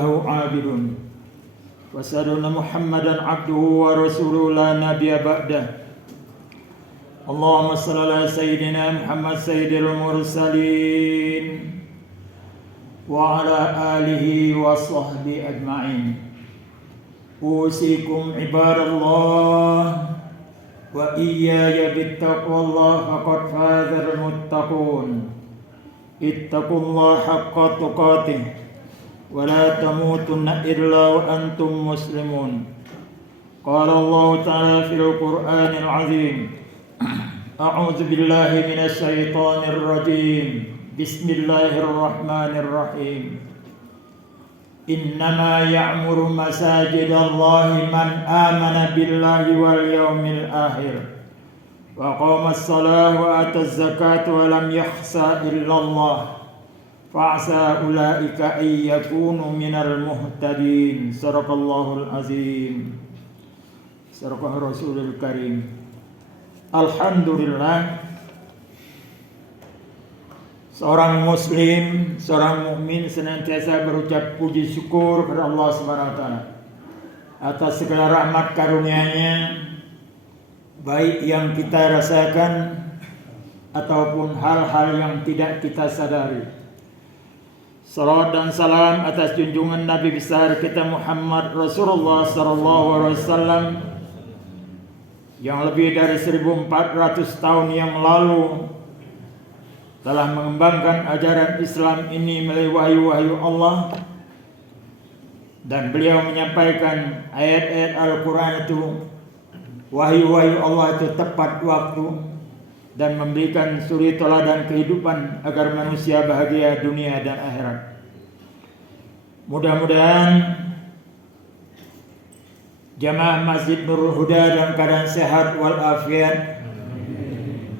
له عابدون وأشهد أن محمدا عبده ورسوله لا نبي بعده اللهم صل على سيدنا محمد سيد المرسلين وعلى آله وصحبه أجمعين أوصيكم عباد الله وإياي بالتقوى الله فقد فاز المتقون اتقوا الله حق تقاته ولا تموتن إلا وأنتم مسلمون قال الله تعالى في القرآن العظيم أعوذ بالله من الشيطان الرجيم بسم الله الرحمن الرحيم إنما يعمر مساجد الله من آمن بالله واليوم الآخر وأقام الصلاة وآتى الزكاة ولم يخش إلا الله فعسى أولئك أن يكونوا من المهتدين صدق الله العظيم صدق الرسول الكريم. Alhamdulillah, seorang muslim, seorang mukmin senantiasa berucap puji syukur kepada Allah Subhanahu wa taala atas segala rahmat karunia-Nya, baik yang kita rasakan ataupun hal-hal yang tidak kita sadari. Salawat dan salam atas junjungan Nabi besar kita Muhammad Rasulullah sallallahu alaihi wasallam yang lebih dari 1400 tahun yang lalu telah mengembangkan ajaran Islam ini melalui wahyu-wahyu Allah, dan beliau menyampaikan ayat-ayat Al-Quran itu, wahyu-wahyu Allah itu tepat waktu dan memberikan suri teladan kehidupan agar manusia bahagia dunia dan akhirat. Mudah-mudahan jamaah Masjid Nurul Huda dalam keadaan sehat walafiat,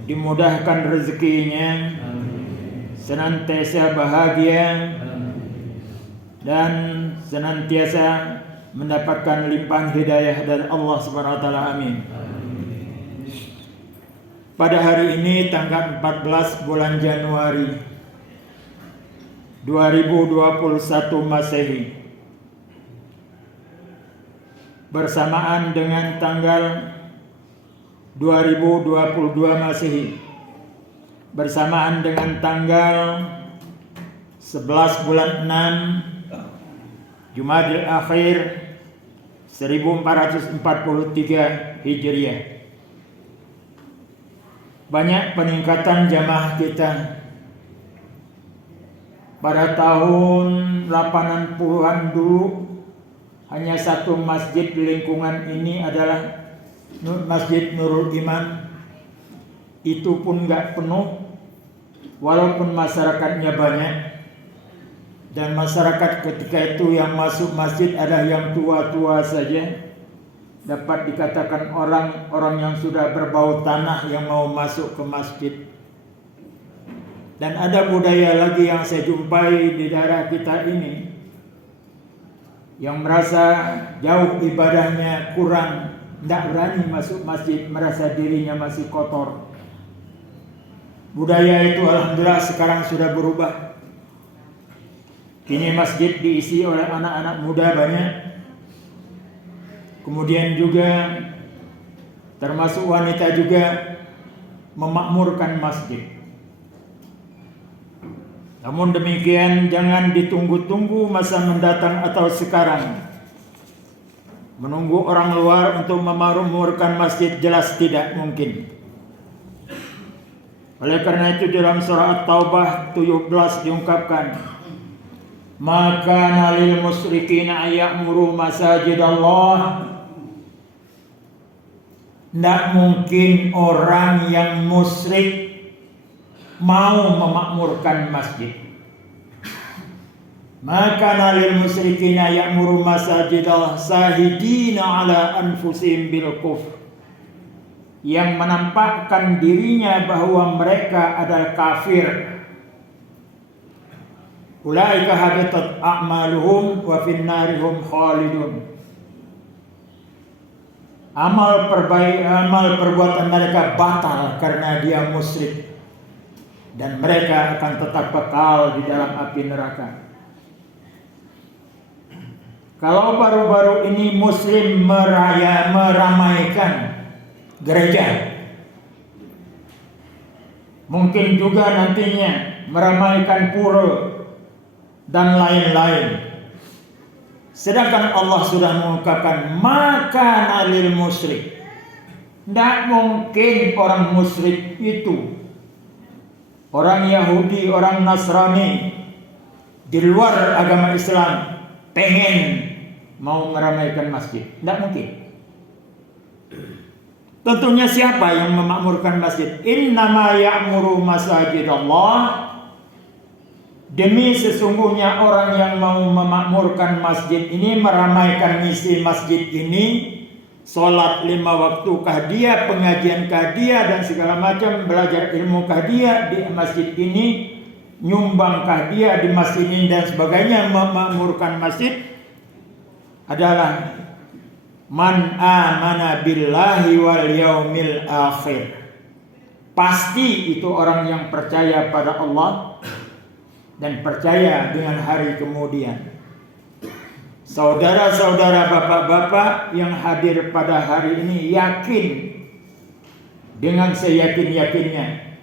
dimudahkan rezekinya, senantiasa bahagia, dan senantiasa mendapatkan limpahan hidayah dari Allah Subhanahu wa taala. Amin. Pada hari ini tanggal 14 bulan Januari 2021 Masehi, bersamaan dengan tanggal 2022 Masehi, bersamaan dengan tanggal 11 bulan 6 Jumadil Akhir 1443 Hijriah. Banyak peningkatan jamaah kita. Pada tahun 80-an dulu hanya satu masjid di lingkungan ini adalah Masjid Nurul Iman. Itu pun gak penuh, walaupun masyarakatnya banyak. Dan masyarakat ketika itu yang masuk masjid adalah yang tua-tua saja. Dapat dikatakan orang-orang yang sudah berbau tanah yang mau masuk ke masjid. Dan ada budaya lagi yang saya jumpai di daerah kita ini, yang merasa jauh ibadahnya kurang, tidak berani masuk masjid, merasa dirinya masih kotor. Budaya itu alhamdulillah sekarang sudah berubah. Kini masjid diisi oleh anak-anak muda banyak. Kemudian juga termasuk wanita juga memakmurkan masjid. Namun demikian jangan ditunggu-tunggu masa mendatang atau sekarang. Menunggu orang luar untuk memakmurkan masjid jelas tidak mungkin. Oleh karena itu dalam surah At-Taubah 17 diungkapkan, maka nalil musyrikin ayamuru masajid Allah. Tidak mungkin orang yang musyrik mau memakmurkan masjid. Maka nalil musyrikina ya'muru masajidallah sahidina ala anfusihim bil kufr, yang menampakkan dirinya bahwa mereka adalah kafir. Ulaika habitat a'maluhum wa finnarihum khalidun. Amal perbuatan mereka batal karena dia musyrik, dan mereka akan tetap kekal di dalam api neraka. Kalau baru-baru ini Muslim meramaikan gereja, mungkin juga nantinya meramaikan pura dan lain-lain. Sedangkan Allah sudah mengungkapkan maka nalil musyrik. Tidak mungkin orang musyrik itu, orang Yahudi, orang Nasrani di luar agama Islam pengen mau meramaikan masjid. Tidak mungkin. Tentunya siapa yang memakmurkan masjid? Innama ya'muru masajid Allah. Demi sesungguhnya orang yang mau memakmurkan masjid ini, meramaikan misi masjid ini, sholat 5 waktu kah dia, pengajian kah dia, dan segala macam, belajar ilmu kah dia di masjid ini, nyumbang kah dia di masjid ini dan sebagainya, memakmurkan masjid adalah man amana billahi wal yaumil akhir. Pasti itu orang yang percaya pada Allah dan percaya dengan hari kemudian. Saudara-saudara, bapak-bapak yang hadir pada hari ini yakin dengan seyakin-yakinnya.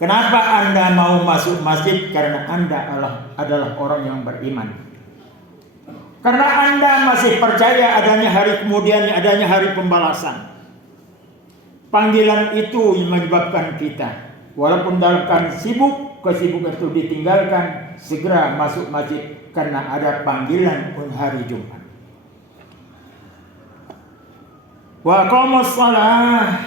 Kenapa Anda mau masuk masjid? Karena Anda adalah orang yang beriman. Karena Anda masih percaya adanya hari kemudian, adanya hari pembalasan. Panggilan itu yang menyebabkan kita, walaupun dalam keadaan sibuk, kesibukan itu ditinggalkan, segera masuk masjid karena ada panggilan pun hari Jumat. Wa qamus shalah.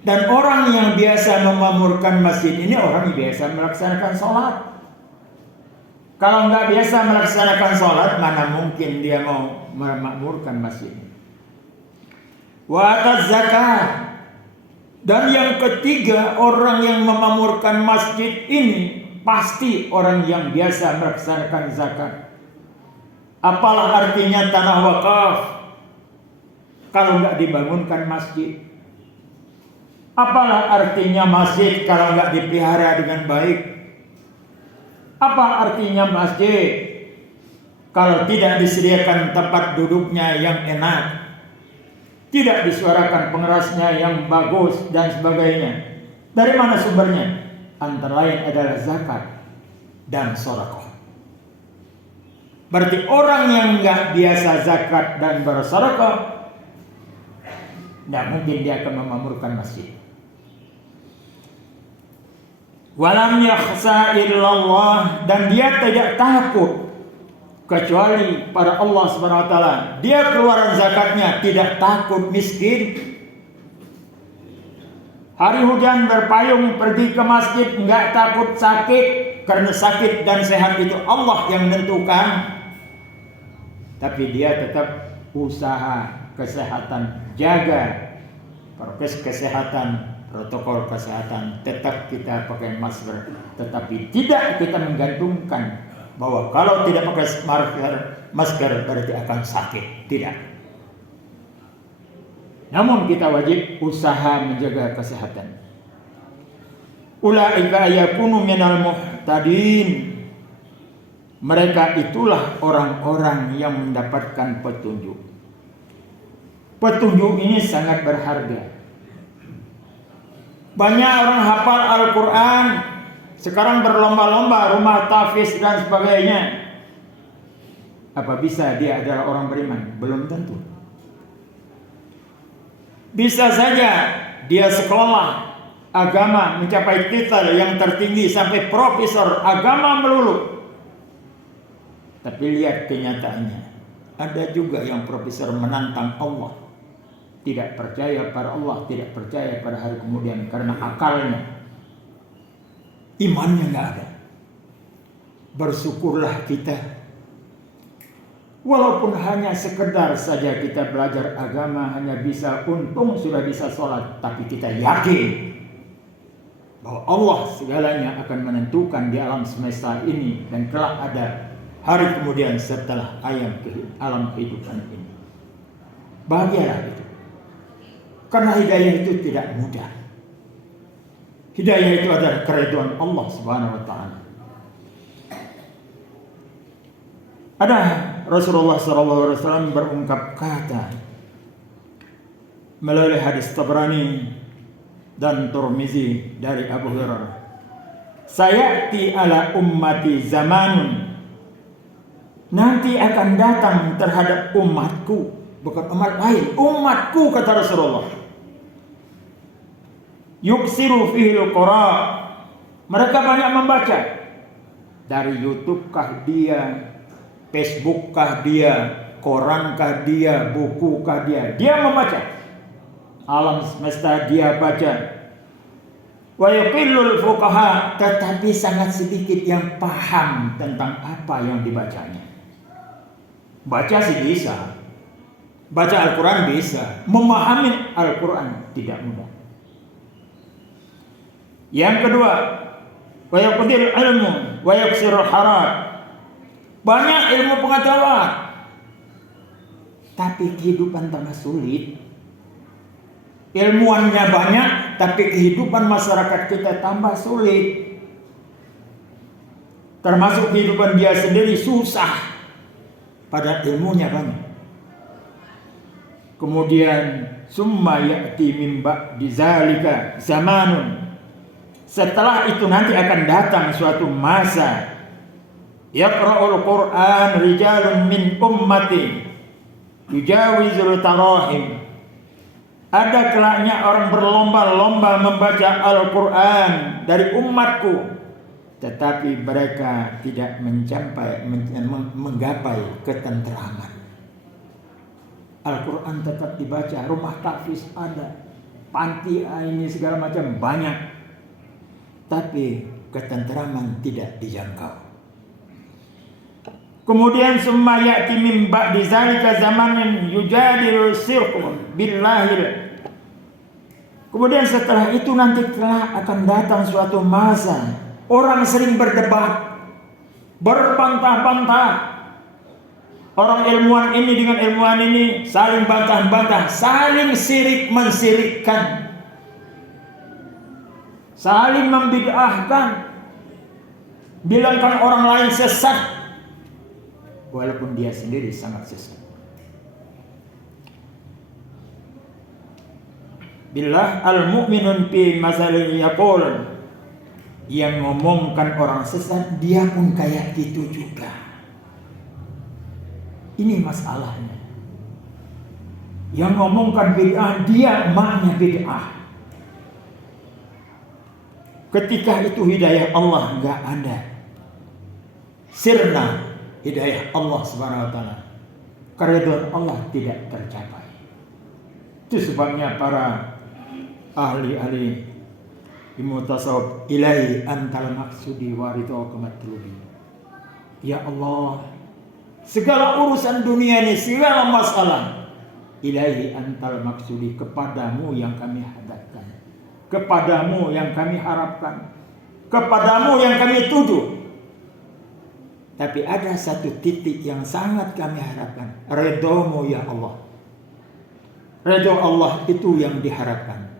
Dan orang yang biasa memakmurkan masjid ini orang yang biasa melaksanakan sholat. Kalau nggak biasa melaksanakan sholat, mana mungkin dia mau memakmurkan masjid. Wa ataz zakat. Dan yang ketiga, orang yang memakmurkan masjid ini pasti orang yang biasa melaksanakan zakat. Apalah artinya tanah wakaf kalau nggak dibangunkan masjid? Apalah artinya masjid kalau nggak dipelihara dengan baik? Apa artinya masjid kalau tidak disediakan tempat duduknya yang enak, tidak disuarakan pengerasnya yang bagus dan sebagainya? Dari mana sumbernya? Antara lain adalah zakat dan sedekah. Berarti orang yang nggak biasa zakat dan bersedekah, tidak mungkin dia akan memakmurkan masjid. Walam yakhsa illallah, dan dia tidak takut kecuali pada Allah Subhanahu wa taala. Dia keluaran zakatnya tidak takut miskin. Hari hujan berpayung pergi ke masjid enggak takut sakit, karena sakit dan sehat itu Allah yang menentukan. Tapi dia tetap usaha kesehatan, jaga prokes kesehatan, protokol kesehatan, tetap kita pakai masker, tetapi tidak kita menggantungkan bahwa kalau tidak pakai masker berarti akan sakit. Tidak. Namun kita wajib usaha menjaga kesehatan. Ulaika yakunu minal muhtadin. Mereka itulah orang-orang yang mendapatkan petunjuk. Petunjuk ini sangat berharga. Banyak orang hafal Al-Quran, sekarang berlomba-lomba rumah tahfiz dan sebagainya. Apa bisa dia adalah orang beriman? Belum tentu. Bisa saja dia sekolah agama mencapai titel yang tertinggi sampai profesor agama melulu. Tapi lihat kenyataannya, ada juga yang profesor menantang Allah, tidak percaya pada Allah, tidak percaya pada hari kemudian karena akalnya, imannya nggak ada. Bersyukurlah kita, walaupun hanya sekedar saja kita belajar agama, hanya bisa untung sudah bisa sholat, tapi kita yakin bahwa Allah segalanya akan menentukan di alam semesta ini dan kelak ada hari kemudian setelah alam kehidupan ini. Bahagialah itu. Karena hidayah itu tidak mudah. Hidayah itu adalah keridhaan Allah Subhanahu wa taala. Ada Rasulullah SAW berungkap kata melalui hadis Tabrani dan Tirmizi dari Abu Hurairah, sayati ala ummati zamanun, nanti akan datang terhadap umatku, bukan umat lain, umatku kata Rasulullah, yuksiru fihil qura, mereka banyak membaca. Dari YouTube kah dia, Facebook kah dia, koran kah dia, buku kah dia membaca. Alam semesta dia baca. Wa yuqillul fuqaha, tetapi sangat sedikit yang paham tentang apa yang dibacanya. Baca sih bisa, baca Al-Quran bisa, memahami Al-Quran tidak mudah. Yang kedua, wa yaqdir ilmu wa yaksirul harat, banyak ilmu pengetahuan tapi kehidupan tambah sulit. Ilmuannya banyak tapi kehidupan masyarakat kita tambah sulit. Termasuk kehidupan dia sendiri susah, padahal ilmunya banyak. Kemudian summa ya'ti min ba'di zalika zamanun, setelah itu nanti akan datang suatu masa, yaqra'ul Qur'an rijalun min ummati yujawizul tarahim, ada kelaknya orang berlomba-lomba membaca Al-Quran dari umatku, tetapi mereka tidak menggapai ketenteraman. Al-Quran tetap dibaca, rumah tahfiz ada, panti ini segala macam banyak, tapi ketenteraman tidak dijangkau. Kemudian summa ya'ti min ba'di zalika zamanin yujadilu sirqun billahil. Kemudian setelah itu nanti telah akan datang suatu masa orang sering berdebat, berbantah-bantah. Orang ilmuwan ini dengan ilmuwan ini saling bantah-bantah, saling sirik mensirikkan, saling membid'ahkan, bilangkan orang lain sesat walaupun dia sendiri sangat sesat. Billah al-mu'minun fi masalin yaqul, yang ngomongkan orang sesat dia pun kayak gitu juga. Ini masalahnya. Yang ngomongkan bid'ah dia maknya bid'ah. Ketika itu hidayah Allah enggak ada, sirna hidayah Allah Subhanahu wa taala, keridhaan Allah tidak tercapai. Itu sebabnya para ahli-ahli ilmu tasawuf, ilahi antal maksudi waridho kematlubi. Ya Allah, segala urusan dunia ini, segala masalah, ilahi antal maksudi, kepadamu yang kami hadapkan, kepadamu yang kami harapkan, kepadamu yang kami tuju. Tapi ada satu titik yang sangat kami harapkan, redomu ya Allah. Redho Allah itu yang diharapkan.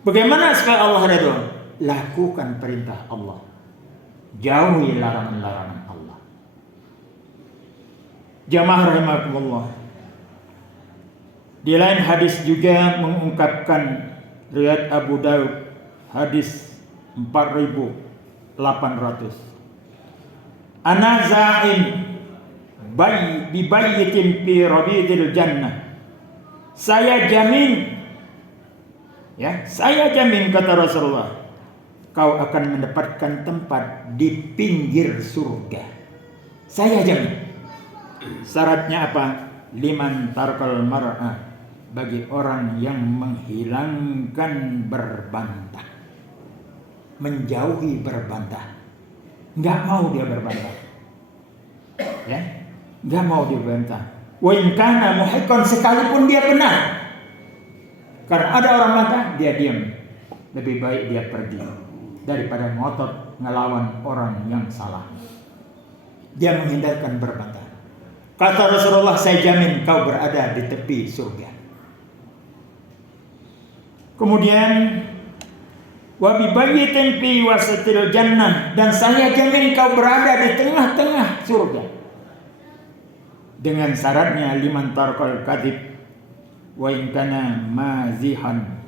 Bagaimana supaya Allah redho? Lakukan perintah Allah, jauhi larangan-larangan Allah. Jamaah rahimakumullah. Di lain hadis juga mengungkapkan riwayat Abu Daud hadis 4800. Ana za'im bi bayyitin fi rabidil jannah. Saya jamin, ya, saya jamin kata Rasulullah, kau akan mendapatkan tempat di pinggir surga. Saya jamin. Syaratnya apa? Liman tarkal mar'ah, bagi orang yang menghilangkan berbantah, menjauhi berbantah, nggak mau dia berbantah, ya, nggak mau dia berbantah. Wa in kana muhiqqan, sekalipun dia benar, karena ada orang mata dia diam, lebih baik dia pergi daripada ngotot ngelawan orang yang salah. Dia menghindarkan berbantah. Kata Rasulullah, saya jamin kau berada di tepi surga. Kemudian wa bi bayyitin fi wasatil jannah, dan saya jamin kau berada di tengah-tengah surga. dengan syaratnya liman tarkal kadhib wa in kana mazihan.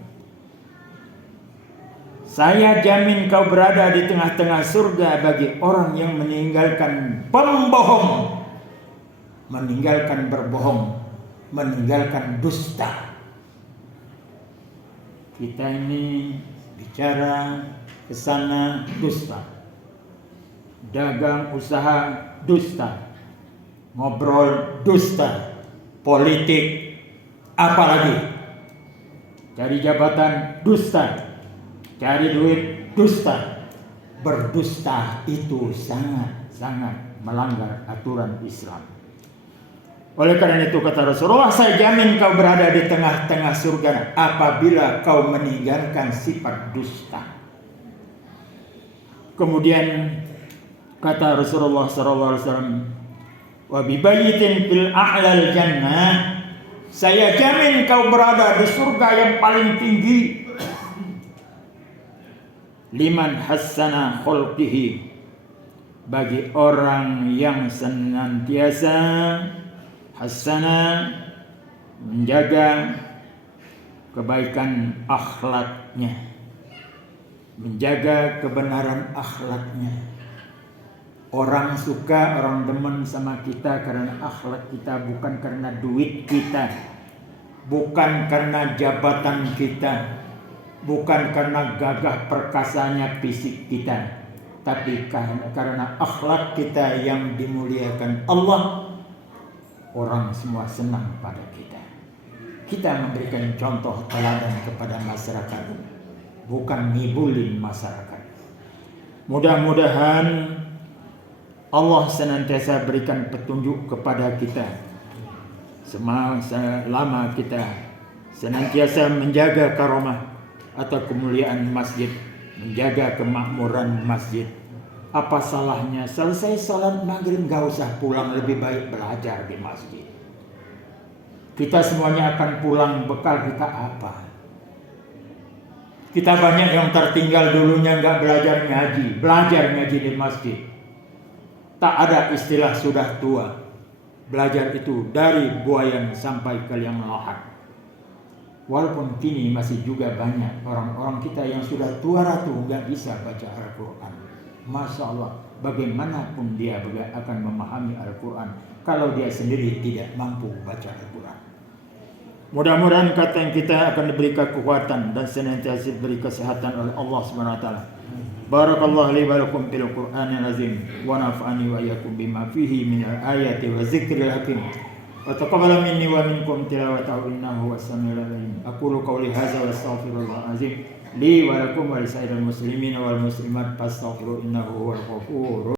Saya jamin kau berada di tengah-tengah surga bagi orang yang meninggalkan pembohong, meninggalkan berbohong, meninggalkan dusta. Kita ini bicara ke sana dusta, dagang usaha dusta, ngobrol dusta, politik apalagi, cari jabatan dusta, cari duit dusta. Berdusta itu sangat-sangat melanggar aturan Islam. Oleh karena itu kata Rasulullah, saya jamin kau berada di tengah-tengah surga apabila kau meninggalkan sifat dusta. Kemudian kata Rasulullah SAW, wa bibayitin fil a'lal jannah, saya jamin kau berada di surga yang paling tinggi. Liman hassana khulqihi, bagi orang yang senantiasa hassana, menjaga kebaikan akhlaknya, menjaga kebenaran akhlaknya. Orang suka, orang demen sama kita karena akhlak kita, bukan karena duit kita, bukan karena jabatan kita, bukan karena gagah perkasanya fisik kita, tapi karena akhlak kita yang dimuliakan Allah. Orang semua senang pada kita. Kita memberikan contoh teladan kepada masyarakat, bukan ngibulin masyarakat. Mudah-mudahan Allah senantiasa berikan petunjuk kepada kita selama kita senantiasa menjaga karomah atau kemuliaan masjid, menjaga kemakmuran masjid. Apa salahnya selesai salat maghrib gak usah pulang, lebih baik belajar di masjid. Kita semuanya akan pulang, bekal kita apa? Kita banyak yang tertinggal dulunya gak belajar ngaji di masjid. Tak ada istilah sudah tua. Belajar itu dari buayan sampai ke liang lahat. Walaupun kini masih juga banyak orang-orang kita yang sudah tua ratu gak bisa baca Al-Quran. Masya Allah, bagaimanapun dia akan memahami Al-Quran kalau dia sendiri tidak mampu baca Al-Quran. Mudah-mudahan kata yang kita akan diberi kekuatan dan senantiasa diberi kesehatan oleh Allah SWT. Barakallahu li wa lakum fil Qur'anil azim wa nafa'ani wa iyyakum bima fihi minal ayati wa zikril hakim. Wa taqabbal minni wa minkum tilawatahu innahu was-sami'ul 'alim. Aqulu qawli hadza wa astaghfirullahal azim li wa lakum wa lisa'iril muslimin wal muslimat fastaghfiru innahu huwal ghafurur